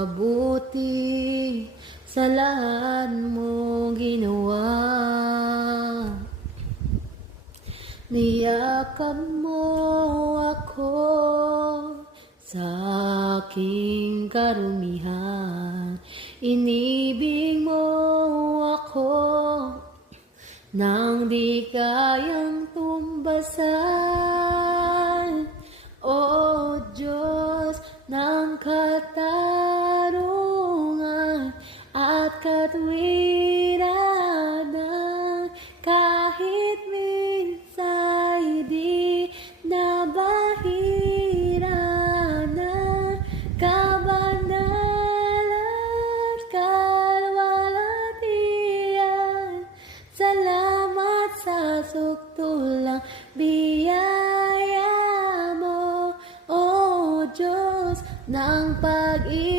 mabuti sa lahat mong ginawa. Niyakap mo ako sa aking karumihan. Inibig mo ako nang di kayang tumbasan. O Diyos ng katarungan at katwiran,